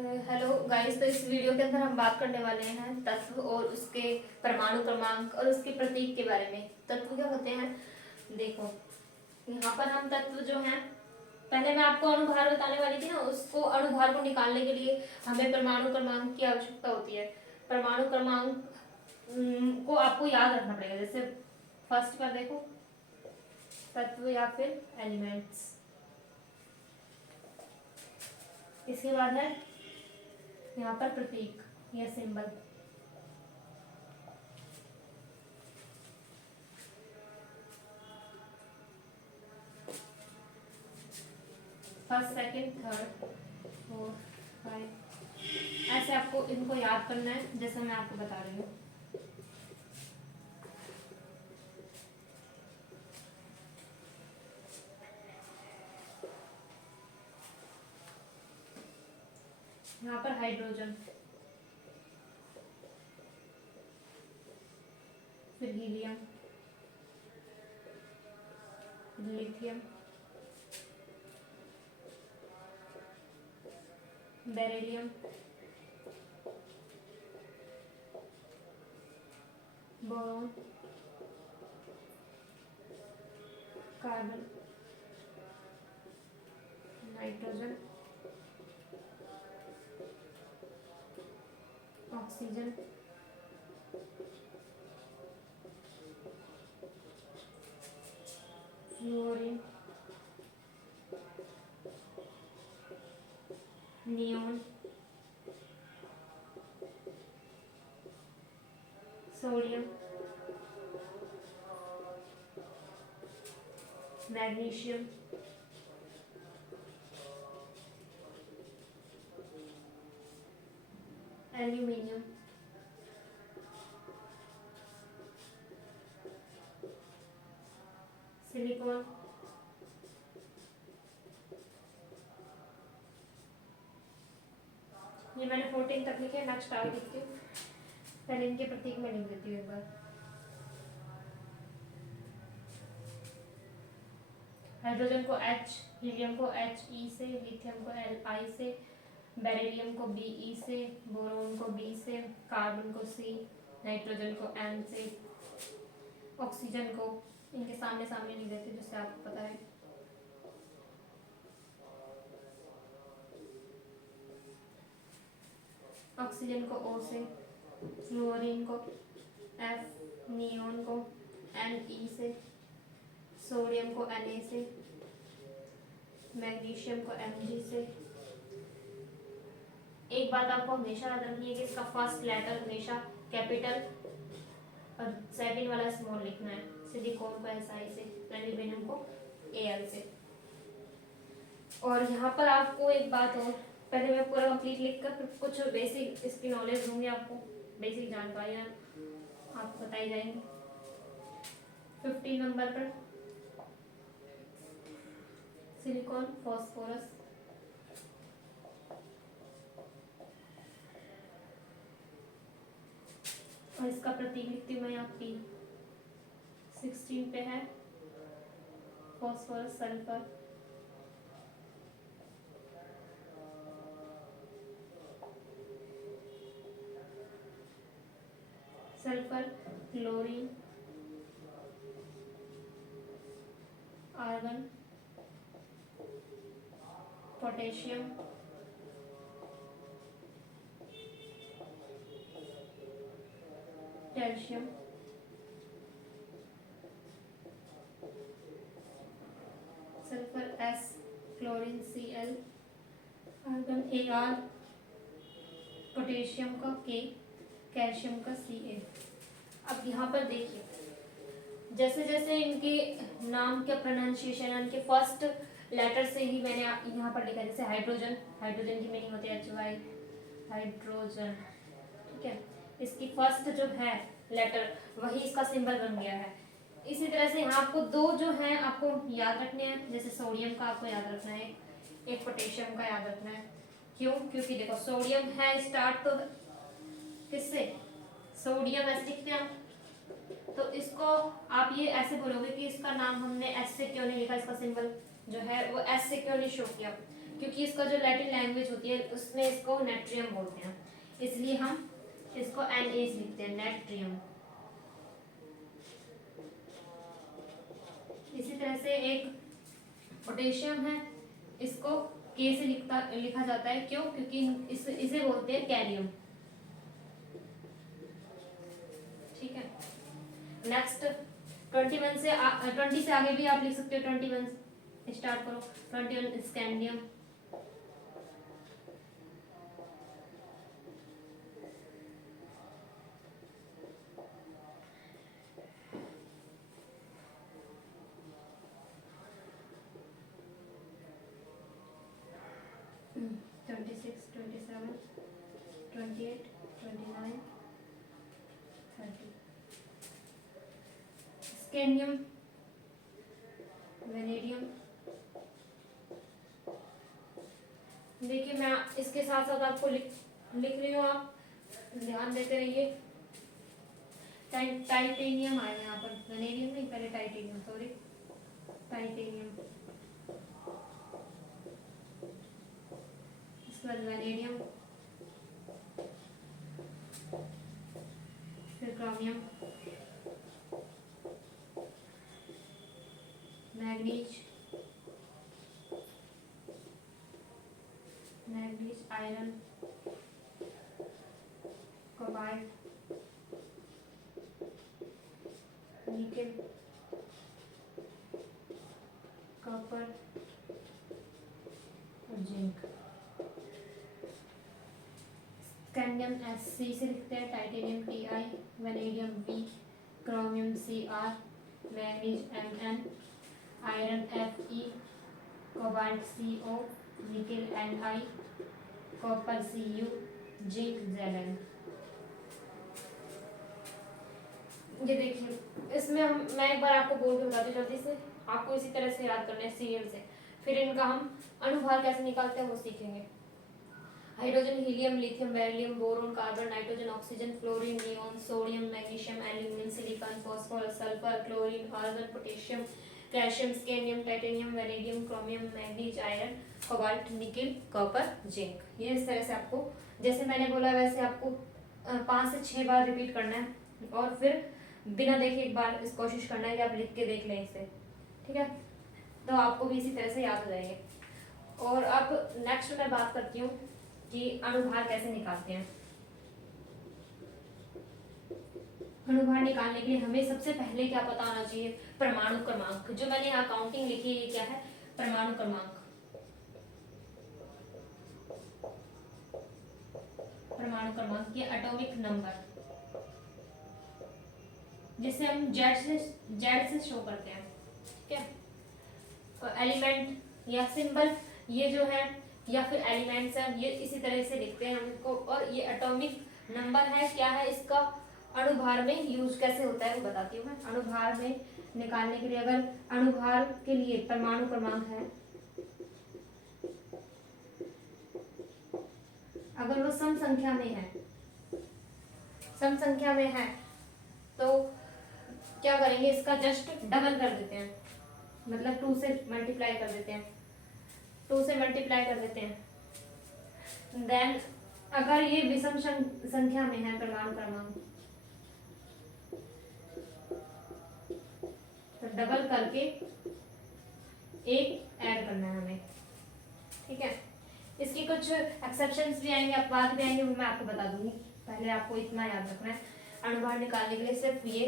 Hello guys. तो इस video के अंदर हम बात करने वाले हैं तत्व और उसके परमाणु क्रमांक और उसके प्रतीक के बारे में। तत्व क्या होते हैं, देखो यहाँ पर हम तत्व जो हैं, पहले मैं आपको अणुभार बताने वाली थी ना, उसको अणुभार को निकालने के लिए हमें परमाणु क्रमांक की आवश्यकता होती है। परमाणु क्रमांक को आपको याद रखना पड़ेगा। जैसे फर्स्ट पर देखो, तत्व या फिर एलिमेंट्स। इसके बाद है यहाँ पर प्रतीक या symbol. First, second, third, four, five, ऐसे आपको इनको याद करना है जैसे मैं आपको बता रही हूँ। यहाँ पर हाइड्रोजन, फिर helium, lithium, beryllium, boron, carbon, nitrogen, oxygen, fluorine, neon, sodium, magnesium, aluminium, silicon, ये मैंने 14 तक लिखे। नेक्स्ट आगे लिखती हूँ, पहले इनके प्रतीक में लिख देती हूँ एक बार। हाइड्रोजन को H, हीलियम को He से, लिथियम को Li से, बेरिलियम को Be से, बोरोन को B से, कार्बन को C, नाइट्रोजन को N से, ऑक्सीजन को इनके सामने सामने लिख देते जिससे आपको पता है। ऑक्सीजन को O से, फ्लोरीन को F, नियोन को Ne से, सोडियम को Na से, मैग्नीशियम को Mg से। एक बात आपको हमेशा याद रखनी है कि इसका फर्स्ट लेटर हमेशा कैपिटल और सेकंड वाला स्मॉल लिखना है। सिलिकॉन को Si से, एल्यूमिनियम को Al से। और यहाँ पर आपको एक बात और, पहले मैं पूरा कंप्लीट लिखकर फिर कुछ बेसिक इसकी नॉलेज दूंगी आपको, बेसिक जानकारियाँ आपको बताई जाएंगी। 15 नंबर पर सिलिकॉन, फॉस्फोरस, और इसका प्रतीक लिखती हूँ मैं यहाँ P। 16 पे है phosphorus, sulphur, sulphur, chlorine, argon, potassium, calcium, sulphur S, chlorine Cl, argon Ar, potassium का K, कैल्शियम का Ca। अब यहाँ पर देखिए, जैसे जैसे इनके नाम के प्रोनाउंसिएशन, इनके फर्स्ट लेटर से ही मैंने यहाँ पर लिखा। जैसे हाइड्रोजन, हाइड्रोजन की मीनिंग होती है HY, हाइड्रोजन, ठीक है। इसकी फर्स्ट जो है लेटर वही इसका सिंबल बन गया है। इसी तरह से यहाँ आपको दो जो हैं आपको याद रखने हैं। जैसे सोडियम का आपको याद रखना है, एक पोटेशियम का याद रखना है। क्यों? क्योंकि देखो सोडियम है स्टार्ट तो किससे, सोडियम ऐसे लिखते हैं हम, तो इसको आप ये ऐसे बोलोगे कि इसका नाम हमने एस से क्यों नहीं लिखा, इसका सिंबल जो है वो एस से क्यों नहीं शो किया, क्योंकि इसका जो लैटिन लैंग्वेज होती है उसमें इसको नेट्रियम बोलते हैं, इसलिए हम इसको Na लिखते हैं, नेट्रियम। इसी तरह से एक पोटेशियम है, इसको K से लिखा जाता है, क्यों? क्योंकि इसे बोलते हैं कैरियम। ठीक है, नेक्स्ट 21 से 20 से आगे भी आप लिख सकते हो। 21 स्टार्ट करो। 21 scandium, twenty six, 27, 28, 29, 30 scandium, vanadium. देखिए मैं इसके साथ साथ आपको लिख रही हूँ, आप ध्यान देते रहिए। टाइटेनियम आया यहाँ पर, वेनेडियम नहीं, पहले टाइटेनियम, सॉरी, टाइटेनियम, इसके बाद वेनेडियम, फिर chromium, manganese, iron, cobalt, nickel, copper और जिंक। स्कैंडियम Sc से लिखते हैं, titanium Ti, vanadium V, chromium Cr, manganese Mn, iron Fe, cobalt Co, nickel Ni, copper Cu, zinc Zn। ये देखिए, इसमें मैं एक बार आपको बोल के बता दूं जल्दी से, आपको इसी तरह से याद करना है सीरियल से। फिर इनका हम अनुभार कैसे निकालते हैं वो सीखेंगे। Hydrogen, helium, lithium, beryllium, boron, carbon, nitrogen, oxygen, fluorine, neon, sodium, magnesium, aluminium, silicon, phosphorus, sulphur, chlorine, argon, potassium, calcium, scandium, titanium, vanadium, chromium, manganese, iron, cobalt, nickel, copper, zinc. ये इस तरह से आपको, जैसे मैंने बोला वैसे आपको 5 से 6 बार रिपीट करना है, और फिर बिना देखे एक बार इस कोशिश करना है कि आप लिख के देख लें इसे। ठीक है, तो आपको भी इसी तरह से याद हो जाएंगे। और अब नेक्स्ट मैं बात करती हूँ कि अनुभार कैसे निकालते हैं। अनुभार निकालने के लिए हमें सबसे पहले क्या पता होना चाहिए? परमाणु क्रमांक। जो मैंने यहाँ काउंटिंग लिखी है, ये क्या है? परमाणु क्रमांक। परमाणु क्रमांक, ये एटॉमिक नंबर, जिसे हम जेड से शो करते हैं। ठीक है, एलिमेंट या सिंबल ये जो है, या फिर एलिमेंट्स है, ये इसी तरह से लिखते हैं हम इसको। और ये एटॉमिक नंबर है, क्या है इसका? अणुभार में यूज कैसे होता है वो बताती हूँ मैं। अणुभार में निकालने के लिए, अगर अणुभार के लिए परमाणु क्रमांक है, अगर वो सम संख्या में है, सम संख्या में है, तो क्या करेंगे? इसका जस्ट डबल कर देते हैं, मतलब 2 से मल्टीप्लाई कर देते हैं, 2 से मल्टीप्लाई कर देते हैं। देन अगर ये विषम संख्या में है परमाणु क्रमांक, तो डबल करके एक ऐड करना है हमें। ठीक है, इसकी कुछ एक्सेप्शंस भी आएंगे, अपवाद भी आएंगे, वो मैं आपको बता दूंगी। पहले आपको इतना याद रखना है, अणुभार निकालने के लिए सिर्फ ये